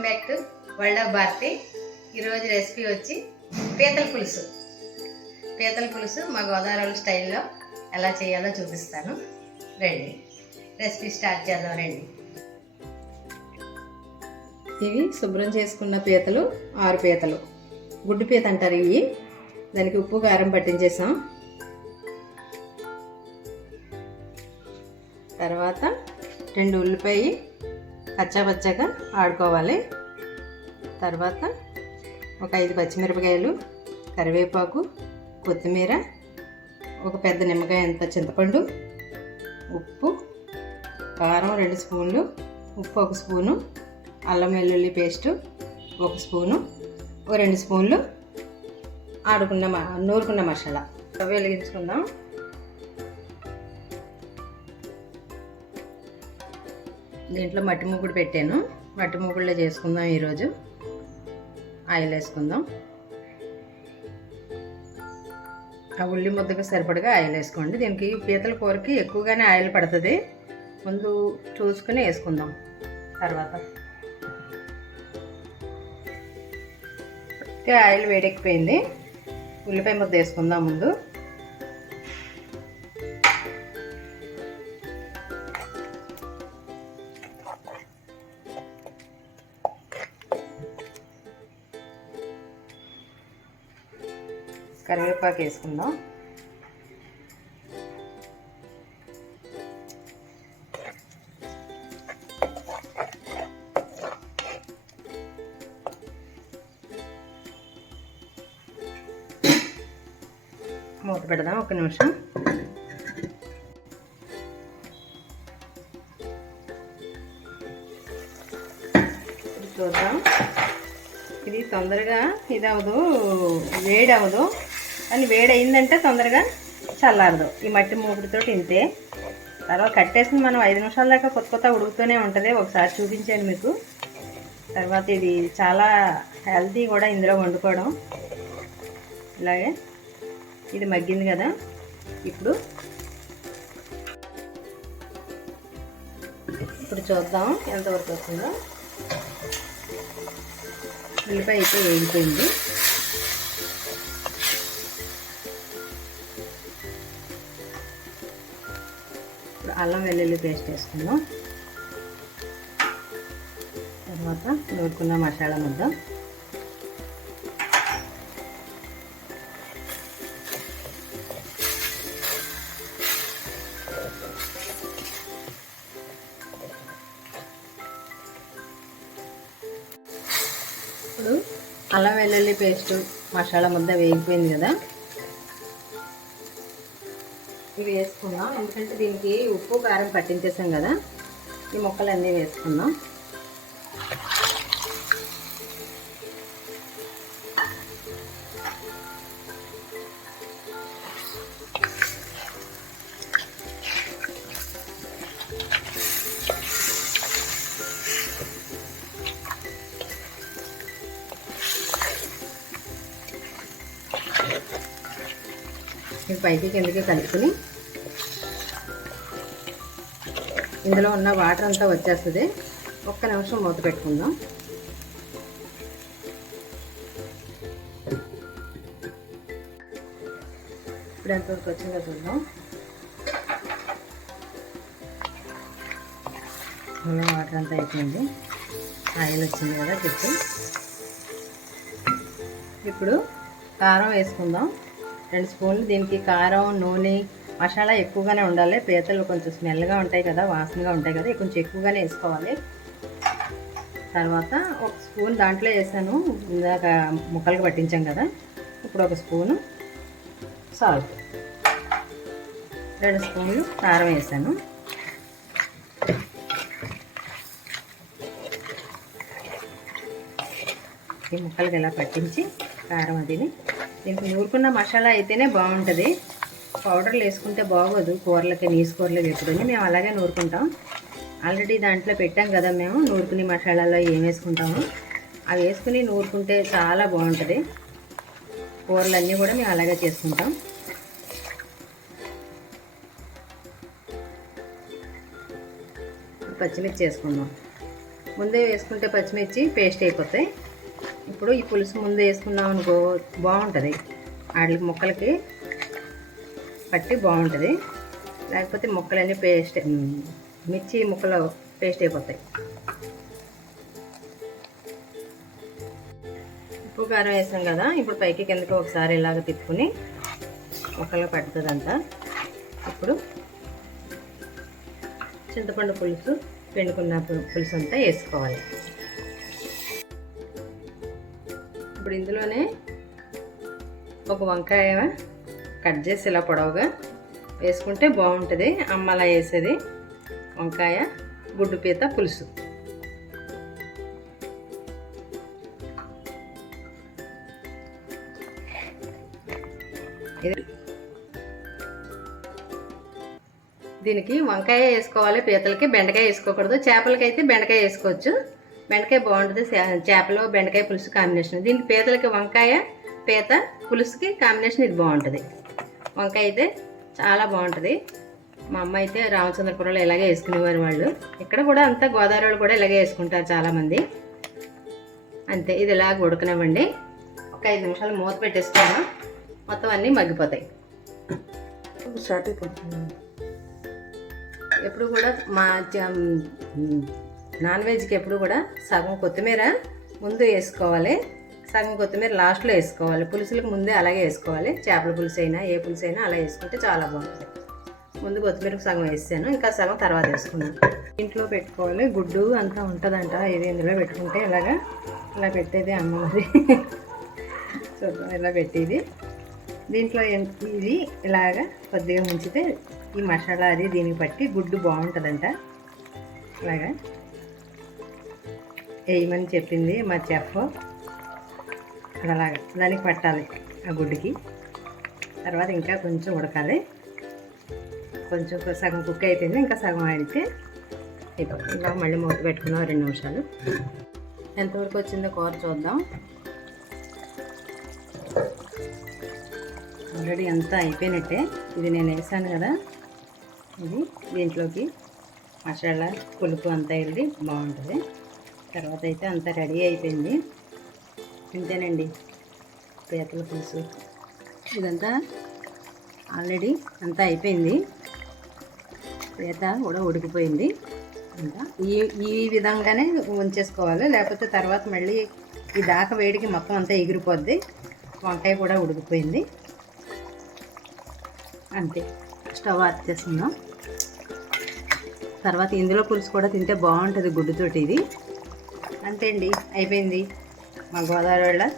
Welcome back to world of Bharati. ఈరోజు recipe వచ్చి పీతల పులుసు. పీతల పులుసు మా గోదావరి స్టైల్లో ఎలా చేయాలో చూపిస్తాను. రండి రెసిపీ స్టార్ట్ చేద్దాం రండి. ఇవి శుభ్రం చేసుకున్న పీతలు ఆరు పీతలు. గుడ్డు పీత అంటారు ఇవి. దానికి ఉప్పు కారం పట్టించేసాం. తర్వాత రెండు ఉల్లిపాయ కచ్చాపచ్చగా ఆడుకోవాలి. తర్వాత ఒక ఐదు పచ్చిమిరపకాయలు కరివేపాకు కొత్తిమీర ఒక పెద్ద నిమ్మకాయ అంత చింతపండు ఉప్పు కారం రెండు స్పూన్లు ఉప్పు ఒక స్పూను అల్లం వెల్లుల్లి పేస్టు ఒక స్పూను ఒక రెండు స్పూన్లు ఆడుకున్న మ నూరుకున్న మసాలా. వెలిగించుకుందాం. దీంట్లో మట్టి ముగ్గుడు పెట్టాను. మట్టి ముగ్గుడులో చేసుకుందాం ఈరోజు. ఆయిల్ వేసుకుందాం. ఆ ఉల్లి ముద్దకు సరిపడగా ఆయిల్ వేసుకోండి. దీనికి పీతల కూరకి ఎక్కువగానే ఆయిల్ పడుతుంది. ముందు చూసుకుని వేసుకుందాం. తర్వాత ఆయిల్ వేడెక్కిపోయింది. ఉల్లిపాయ ముద్ద వేసుకుందాం ముందు. కరివేపాకు వేసుకుందాం. మూత పెడదాం ఒక నిమిషం. ఇప్పుడు చూద్దాం. ఇది తొందరగా ఇది అవ్వదు వేడి అవ్వదు అని వేడి అయిందంటే తొందరగా చల్లారదు. ఈ మట్టి మూకుడితో ఇంతే. తర్వాత కట్టేసి మనం ఐదు నిమిషాల దాకా కొత్త కొత్త ఉడుకుతూనే ఉంటుంది. ఒకసారి చూపించాను మీకు. తర్వాత ఇది చాలా హెల్తీ కూడా ఇందులో వండుకోవడం. ఇలాగే ఇది మగ్గింది కదా. ఇప్పుడు ఇప్పుడు చూద్దాం ఎంతవరకు వస్తుందో ఉల్లిపాయ అయితే వేగిపోయింది. అల్లం వెల్లుల్లి పేస్ట్ వేసుకుందాం. తర్వాత నూరుకున్న మసాలా ముద్ద. ఇప్పుడు అల్లం వెల్లుల్లి పేస్ట్ మసాలా ముద్ద వేగిపోయింది కదా. ఇవి వేసుకుందాం. ఎందుకంటే దీనికి ఉప్పు కారం పట్టించేసాం కదా. ఈ ముక్కలన్నీ వేసుకుందాం. ఇది పైకి కిందకి కలుపుకుని ఇందులో ఉన్న వాటర్ అంతా వచ్చేస్తుంది. ఒక్క నిమిషం మూత పెట్టుకుందాం. ఇప్పుడు ఎంతవరకు వచ్చిందో చూద్దాం. ఇందులో వాటర్ అంతా అయిపోయింది. ఆయిల్ వచ్చింది కదా చెప్పి. ఇప్పుడు కారం వేసుకుందాం. రెండు స్పూన్లు. దీనికి కారం నూనె మసాలా ఎక్కువగానే ఉండాలి. పీతలు కొంచెం స్మెల్గా ఉంటాయి కదా వాసనగా ఉంటాయి కదా కొంచెం ఎక్కువగానే వేసుకోవాలి. తర్వాత ఒక స్పూన్ దాంట్లో వేసాను. ఇందాక ముక్కలకు పట్టించాం కదా ఇప్పుడు ఒక స్పూను సాల్ట్. రెండు స్పూన్లు కారం వేసాను. ఈ ముక్కలకి ఇలా పట్టించి కారం అదిని దీనికి నూరుకున్న మసాలా అయితేనే బాగుంటుంది. పౌడర్లు వేసుకుంటే బాగోదు. కూరలకి నీసు కూరలకి ఎప్పుడని మేము అలాగే నూరుకుంటాం. ఆల్రెడీ దాంట్లో పెట్టాం కదా మేము నూరుకుని మసాలాలో ఏం వేసుకుంటాము. అవి వేసుకుని నూరుకుంటే చాలా బాగుంటుంది. కూరలన్నీ కూడా మేము అలాగే చేసుకుంటాం. పచ్చిమిర్చి వేసుకుందాం. ముందే వేసుకుంటే పచ్చిమిర్చి పేస్ట్ అయిపోతాయి. ఇప్పుడు ఈ పులుసు ముందు వేసుకున్నాం అనుకో బాగుంటుంది. వాటికి ముక్కలకి పట్టి బాగుంటుంది. లేకపోతే ముక్కలన్నీ పేస్ట్ మిర్చి ముక్కలు పేస్ట్ అయిపోతాయి. ఉప్పు కారం వేసాం కదా ఇప్పుడు పైకి కిందకి ఒకసారి ఇలాగ తిప్పుకుని ముక్కలు పడుతుందంతా ఇప్పుడు చింతపండు పులుసు పిండుకున్న పులుసు అంతా వేసుకోవాలి. ఇప్పుడు ఇందులోనే ఒక వంకాయ కట్ చేసి ఇలా పొడవుగా వేసుకుంటే బాగుంటుంది. అమ్మలా వేసేది వంకాయ గుడ్డు పీత పులుసు. దీనికి వంకాయ వేసుకోవాలి. పీతలకి బెండకాయ వేసుకోకూడదు. చేపలకైతే బెండకాయ వేసుకోవచ్చు. బెండకాయ బాగుంటుంది. చేపలు బెండకాయ పులుసు కాంబినేషన్ దీనికి పీతలకి వంకాయ పీత పులుసుకి కాంబినేషన్ ఇది బాగుంటుంది. వంకాయ అయితే చాలా బాగుంటుంది. మా అమ్మ అయితే రామచంద్రపురంలో ఇలాగే వేసుకునేవారు వాళ్ళు. ఇక్కడ కూడా అంతా గోదావరి వాళ్ళు కూడా ఇలాగే వేసుకుంటారు చాలామంది. అంతే ఇది ఇలాగ ఉడకనివ్వండి. ఒక ఐదు నిమిషాలు మూత పెట్టేస్తాను. మొత్తం అన్నీ మగ్గిపోతాయి. స్టార్ట్ అయిపోతుంది. ఎప్పుడు కూడా మ్, నాన్ వెజ్కి ఎప్పుడు కూడా సగం కొత్తిమీర ముందు వేసుకోవాలి. సగం కొత్తిమీర లాస్ట్లో వేసుకోవాలి. పులుసులకు ముందే అలాగే వేసుకోవాలి. చేపల పులుసు అయినా ఏ పులుసు అయినా అలా వేసుకుంటే చాలా బాగుంటుంది. ముందు కొత్తిమీరకు సగం వేసాను. ఇంకా సగం తర్వాత వేసుకున్నాను ఇంట్లో పెట్టుకోవాలి. గుడ్డు అంతా ఉంటుందంట. ఇది ఇందులో పెట్టుకుంటే ఇలాగా ఇలా పెట్టేది అమ్మ మరి. చూద్దాం ఇలా పెట్టేది. దీంట్లో ఇది ఇలాగా కొద్దిగా ముంచితే ఈ మసాలా అది దీనికి పట్టి గుడ్డు బాగుంటుందంట. ఇలాగా. వేయమని చెప్పింది మా చెఫ్. అలాగా దానికి పట్టాలి ఆ గుడ్డుకి. తర్వాత ఇంకా కొంచెం ఉడకాలి. కొంచెం సగం కుక్ అయిపోయింది ఇంకా సగం ఆడితే అయిపోతుంది. ఇలా మళ్ళీ మూత పెట్టుకున్నాం రెండు నిమిషాలు. ఎంతవరకు వచ్చిందో కూర చూద్దాం. ఆల్రెడీ అంతా అయిపోయినట్టే. ఇది నేను వేసాను కదా. ఇది దీంట్లోకి మసాలా పులుపు అంతా వెళ్ళి బాగుంటుంది. తర్వాత అయితే అంత రెడీ అయిపోయింది. ఇంతేనండి. పీతల పులుసు. ఇదంతా ఆల్రెడీ అంతా అయిపోయింది. పీత కూడా ఉడికిపోయింది. ఇంకా ఈ ఈ విధంగానే ఉంచేసుకోవాలి. లేకపోతే తర్వాత మళ్ళీ ఈ దాకా వేడికి మొత్తం అంతా ఎగిరిపోద్ది. వంకాయ కూడా ఉడికిపోయింది. అంతే. స్టవ్ ఆఫ్ చేస్తున్నాం. తర్వాత ఇందులో పులుసు కూడా తింటే బాగుంటుంది గుడ్డుతోటి ఇది. అంతే అండి అయిపోయింది. మా గోదావరి వాళ్ళ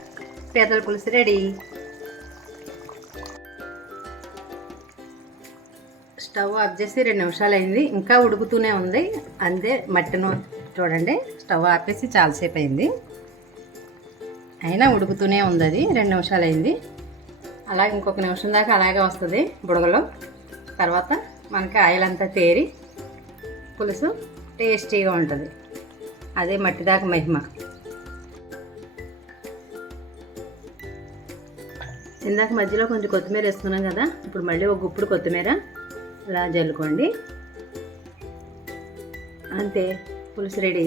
పీతల పులుసు రెడీ. స్టవ్ ఆఫ్ చేసి రెండు నిమిషాలు అయింది ఇంకా ఉడుకుతూనే ఉంది. అంతే మట్టిను చూడండి స్టవ్ ఆపేసి చాలాసేపు అయింది. అయినా ఉడుకుతూనే ఉంది అది. రెండు నిమిషాలు అయింది అలాగే ఇంకొక నిమిషం దాకా అలాగే వస్తుంది బుడగలో. తర్వాత మనకి ఆయిల్ అంతా తేరి పులుసు టేస్టీగా ఉంటుంది. అదే మట్టి దాకా మహిమ. ఇందాక మధ్యలో కొంచెం కొత్తిమీర వేసుకున్నాం కదా ఇప్పుడు మళ్ళీ ఒక గుప్పుడు కొత్తిమీర ఇలా జల్లుకోండి. అంతే పులుసు రెడీ.